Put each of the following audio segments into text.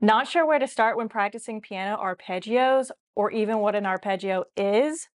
Not sure where to start when practicing piano arpeggios or even what an arpeggio is?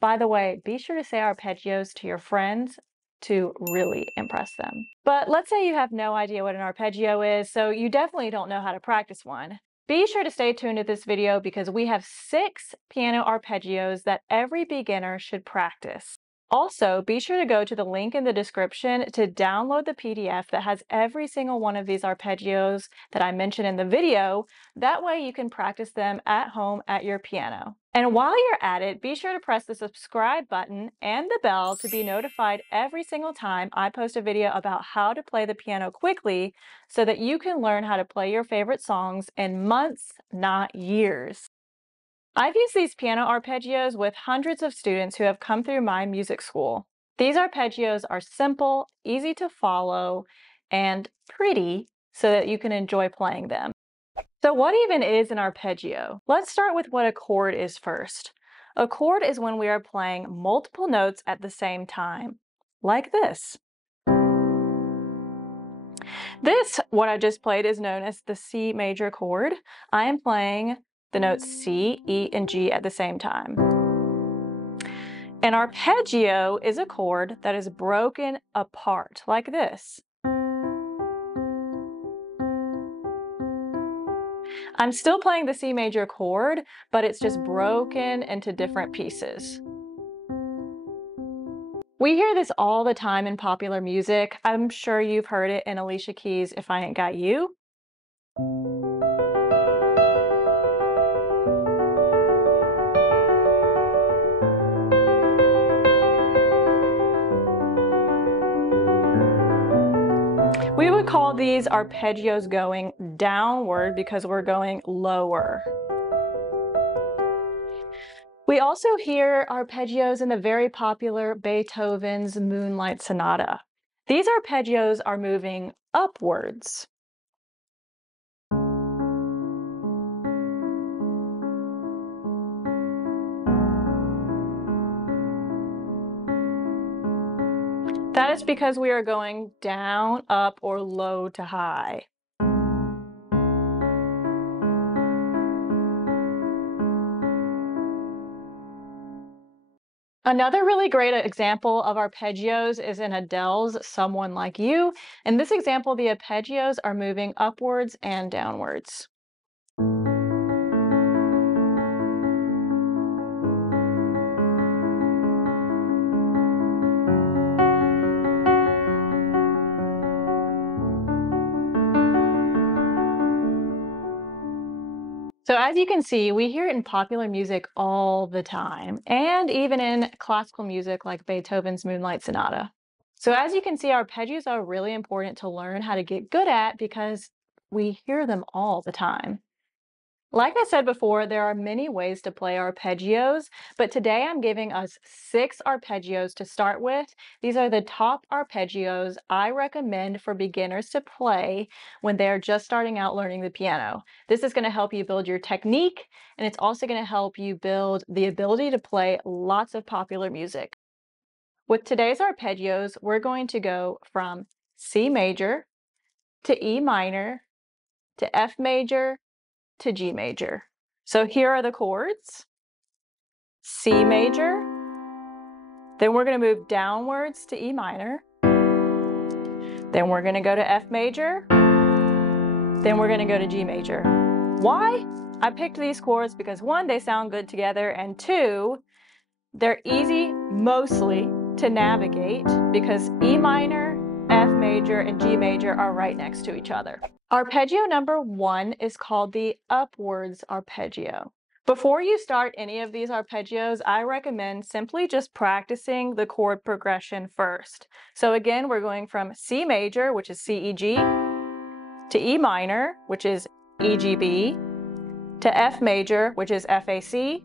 By the way, be sure to say arpeggios to your friends to really impress them. But let's say you have no idea what an arpeggio is, so you definitely don't know how to practice one. Be sure to stay tuned to this video because we have 6 piano arpeggios that every beginner should practice. Also, be sure to go to the link in the description to download the PDF that has every single one of these arpeggios that I mentioned in the video. That way you can practice them at home at your piano. And while you're at it, be sure to press the subscribe button and the bell to be notified every single time I post a video about how to play the piano quickly so that you can learn how to play your favorite songs in months, not years. I've used these piano arpeggios with hundreds of students who have come through my music school. These arpeggios are simple, easy to follow, and pretty so that you can enjoy playing them. So what even is an arpeggio? Let's start with what a chord is first. A chord is when we are playing multiple notes at the same time, like this. This, what I just played, is known as the C major chord. I am playing the notes C, E, and G at the same time. An arpeggio is a chord that is broken apart, like this. I'm still playing the C major chord, but it's just broken into different pieces. We hear this all the time in popular music. I'm sure you've heard it in Alicia Keys' If I Ain't Got You. We would call these arpeggios going downward because we're going lower. We also hear arpeggios in the very popular Beethoven's Moonlight Sonata. These arpeggios are moving upwards. That is because we are going down, up, or low to high. Another really great example of arpeggios is in Adele's Someone Like You. In this example, the arpeggios are moving upwards and downwards. So as you can see, we hear it in popular music all the time, and even in classical music like Beethoven's Moonlight Sonata. So as you can see, arpeggios are really important to learn how to get good at because we hear them all the time. Like I said before, there are many ways to play arpeggios, but today I'm giving us 6 arpeggios to start with. These are the top arpeggios I recommend for beginners to play when they're just starting out learning the piano. This is going to help you build your technique, and it's also going to help you build the ability to play lots of popular music. With today's arpeggios, we're going to go from C major to E minor to F major to G major. So here are the chords. C major, then we're going to move downwards to E minor, then we're going to go to F major, then we're going to go to G major. Why? I picked these chords because 1, they sound good together, and 2, they're easy mostly to navigate because E minor, F major, and G major are right next to each other. Arpeggio number 1 is called the upwards arpeggio. Before you start any of these arpeggios, I recommend simply just practicing the chord progression first. So again, we're going from C major, which is C, E, G, to E minor, which is E, G, B, to F major, which is F, A, C,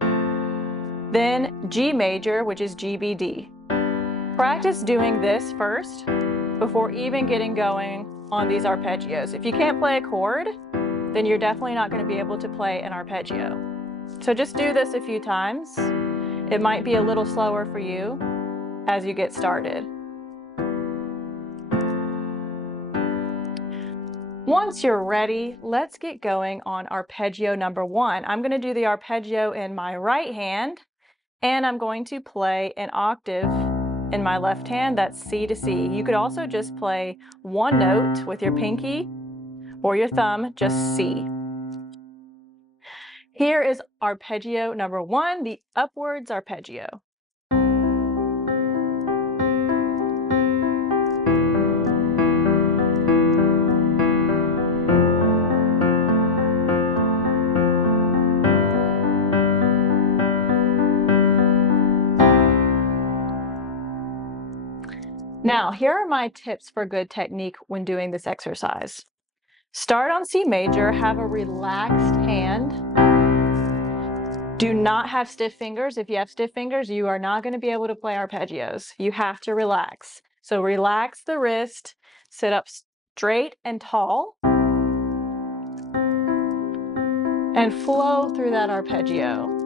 then G major, which is G, B, D. Practice doing this first before even getting going on these arpeggios. If you can't play a chord, then you're definitely not going to be able to play an arpeggio. So just do this a few times. It might be a little slower for you as you get started. Once you're ready, let's get going on arpeggio number 1. I'm going to do the arpeggio in my right hand, and I'm going to play an octave in my left hand. That's C to C. You could also just play one note with your pinky or your thumb, just C. Here is arpeggio number 1, the upwards arpeggio. Now, here are my tips for good technique when doing this exercise. Start on C major, have a relaxed hand. Do not have stiff fingers. If you have stiff fingers, you are not going to be able to play arpeggios. You have to relax. So relax the wrist, sit up straight and tall, and flow through that arpeggio.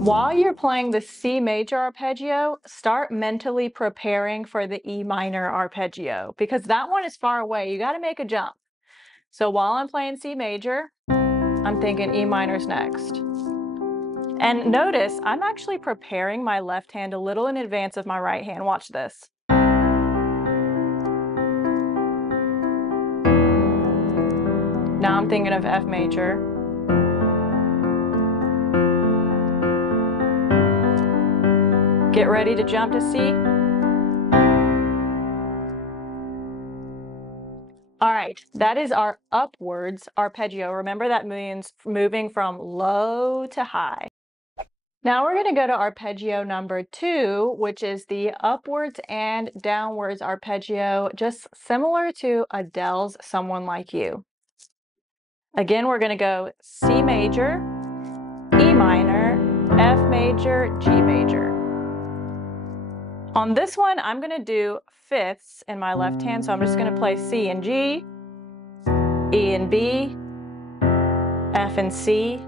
While you're playing the C major arpeggio, start mentally preparing for the E minor arpeggio because that one is far away. You got to make a jump. So while I'm playing C major, I'm thinking E minor's next. And notice I'm actually preparing my left hand a little in advance of my right hand. Watch this. Now I'm thinking of F major. Get ready to jump to C. All right, that is our upwards arpeggio. Remember that means moving from low to high. Now we're going to go to arpeggio number 2, which is the upwards and downwards arpeggio, just similar to Adele's Someone Like You. Again, we're going to go C major, E minor, F major, G major. On this one, I'm going to do fifths in my left hand, so I'm just going to play C and G, E and B, F and C,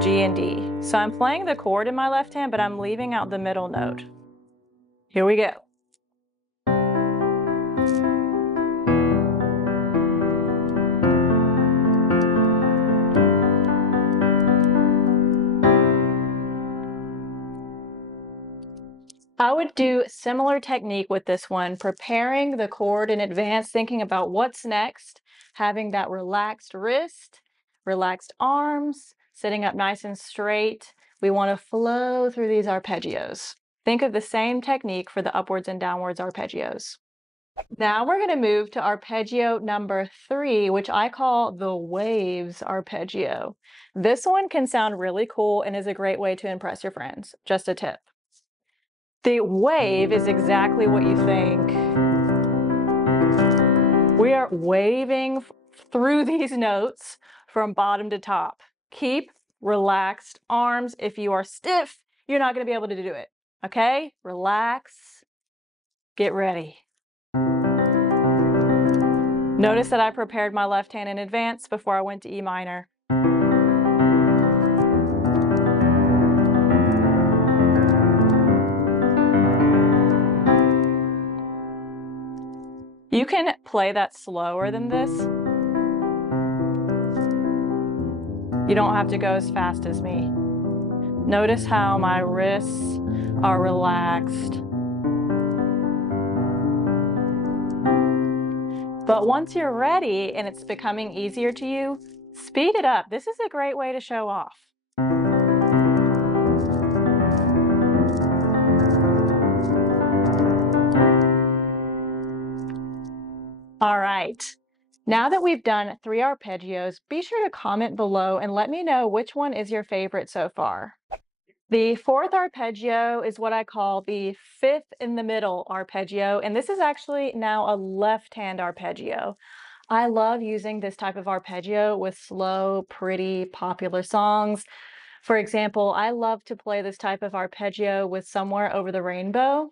G and D. So I'm playing the chord in my left hand, but I'm leaving out the middle note. Here we go. I would do similar technique with this one, preparing the chord in advance, thinking about what's next, having that relaxed wrist, relaxed arms, sitting up nice and straight. We want to flow through these arpeggios. Think of the same technique for the upwards and downwards arpeggios. Now we're going to move to arpeggio number 3, which I call the waves arpeggio. This one can sound really cool and is a great way to impress your friends. Just a tip. The wave is exactly what you think. We are waving through these notes from bottom to top. Keep relaxed arms. If you are stiff, you're not going to be able to do it. Okay? Relax. Get ready. Notice that I prepared my left hand in advance before I went to E minor. You can play that slower than this. You don't have to go as fast as me. Notice how my wrists are relaxed. But once you're ready and it's becoming easier to you, speed it up. This is a great way to show off. All right, now that we've done 3 arpeggios, be sure to comment below and let me know which one is your favorite so far. The 4th arpeggio is what I call the 5th in the middle arpeggio, and this is actually now a left-hand arpeggio. I love using this type of arpeggio with slow, pretty, popular songs. For example, I love to play this type of arpeggio with Somewhere Over the Rainbow.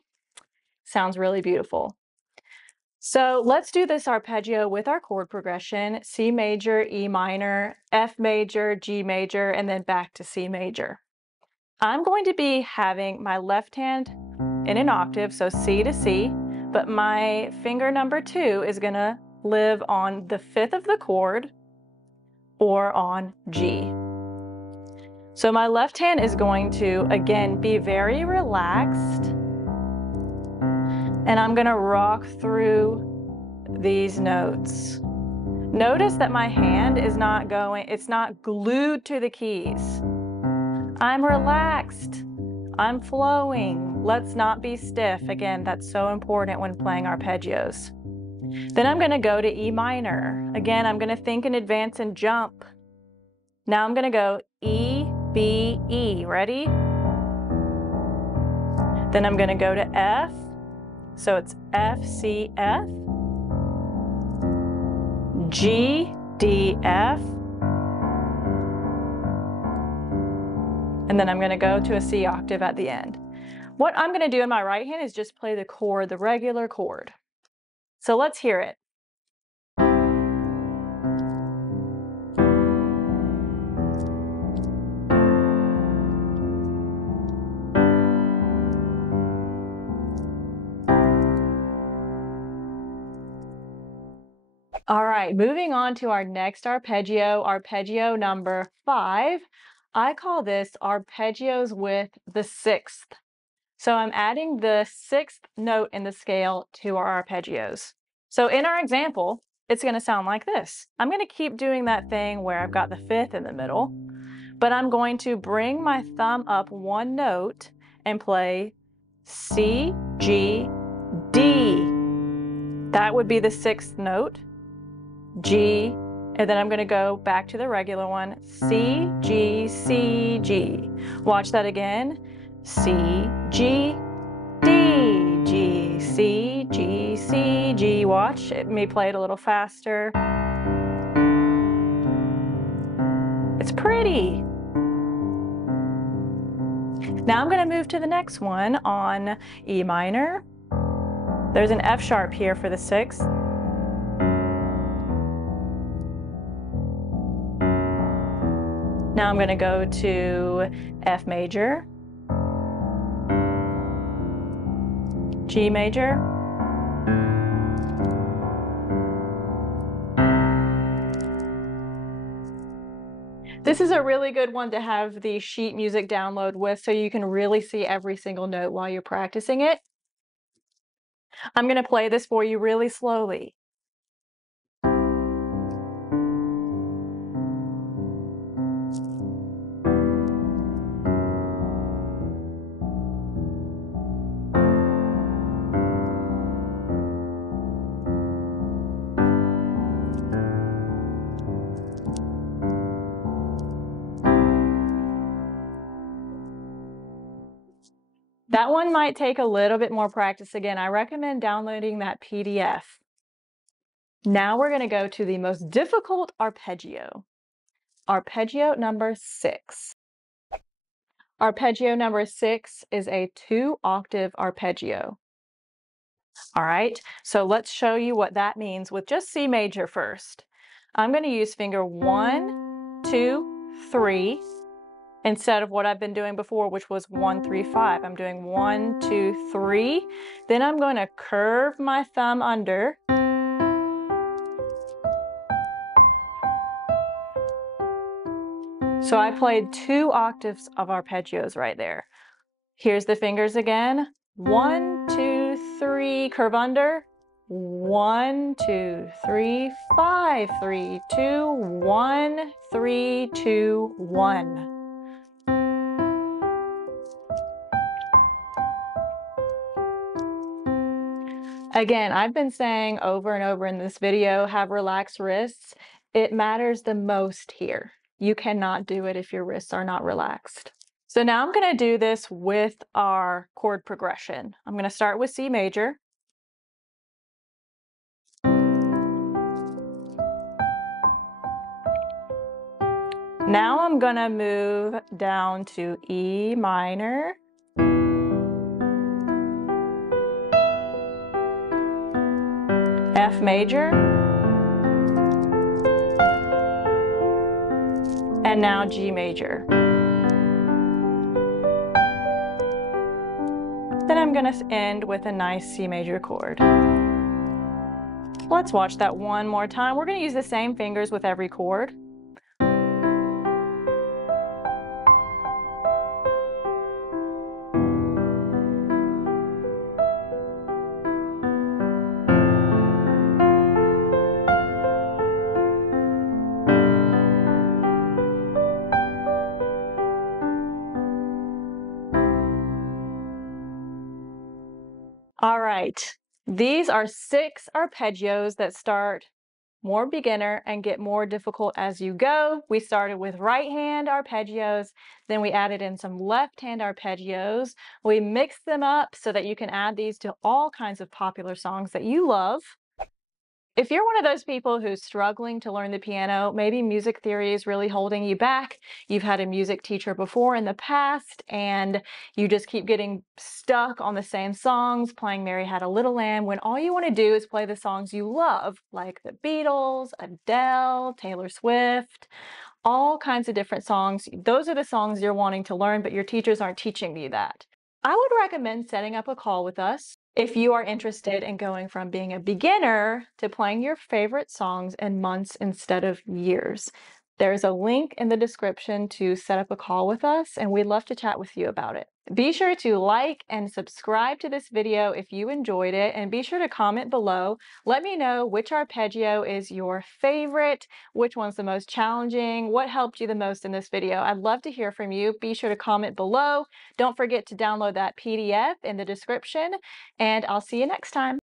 Sounds really beautiful. So let's do this arpeggio with our chord progression: C major, E minor, F major, G major, and then back to C major. I'm going to be having my left hand in an octave, so C to C, but my finger number 2 is going to live on the fifth of the chord or on G. So my left hand is going to, again, be very relaxed, and I'm going to rock through these notes. Notice that my hand is not going, it's not glued to the keys. I'm relaxed. I'm flowing. Let's not be stiff. Again, that's so important when playing arpeggios. Then I'm going to go to E minor. Again, I'm going to think in advance and jump. Now I'm going to go E, B, E. Ready? Then I'm going to go to F. So it's F, C, F. G, D, F. And then I'm going to go to a C octave at the end. What I'm going to do in my right hand is just play the chord, the regular chord. So let's hear it. All right, moving on to our next arpeggio, arpeggio number 5. I call this arpeggios with the 6th. So I'm adding the 6th note in the scale to our arpeggios. So in our example, it's going to sound like this. I'm going to keep doing that thing where I've got the 5th in the middle, but I'm going to bring my thumb up one note and play C, G, D. That would be the 6th note. G, and then I'm going to go back to the regular one, C, G, C, G. Watch that again. C, G, D, G, C, G, C, G. Watch me play it a little faster. It's pretty. Now I'm going to move to the next one on E minor. There's an F sharp here for the 6th. Now I'm going to go to F major, G major, this is a really good one to have the sheet music download with so you can really see every single note while you're practicing it. I'm going to play this for you really slowly. That one might take a little bit more practice. Again, I recommend downloading that PDF. Now we're going to go to the most difficult arpeggio. Arpeggio number 6. Arpeggio number 6 is a 2-octave arpeggio. All right, so let's show you what that means with just C major first. I'm going to use finger 1, 2, 3. Instead of what I've been doing before, which was 1, 3, 5. I'm doing 1, 2, 3. Then I'm going to curve my thumb under. So I played 2 octaves of arpeggios right there. Here's the fingers again. 1, 2, 3, curve under. 1, 2, 3, 5, 3, 2, 1, 3, 2, 1. Again, I've been saying over and over in this video, have relaxed wrists. It matters the most here. You cannot do it if your wrists are not relaxed. So now I'm going to do this with our chord progression. I'm going to start with C major. Now I'm going to move down to E minor. F major, and now G major. Then I'm going to end with a nice C major chord. Let's watch that one more time. We're going to use the same fingers with every chord. All right, these are 6 arpeggios that start more beginner and get more difficult as you go. We started with right hand arpeggios, then we added in some left hand arpeggios. We mixed them up so that you can add these to all kinds of popular songs that you love. If you're one of those people who's struggling to learn the piano, maybe music theory is really holding you back. You've had a music teacher before in the past, and you just keep getting stuck on the same songs, playing Mary Had a Little Lamb, when all you want to do is play the songs you love, like the Beatles, Adele, Taylor Swift, all kinds of different songs. Those are the songs you're wanting to learn, but your teachers aren't teaching you that. I would recommend setting up a call with us if you are interested in going from being a beginner to playing your favorite songs in months instead of years. There's a link in the description to set up a call with us, and we'd love to chat with you about it. Be sure to like and subscribe to this video if you enjoyed it, and be sure to comment below. Let me know which arpeggio is your favorite, which one's the most challenging, what helped you the most in this video. I'd love to hear from you. Be sure to comment below. Don't forget to download that PDF in the description, and I'll see you next time.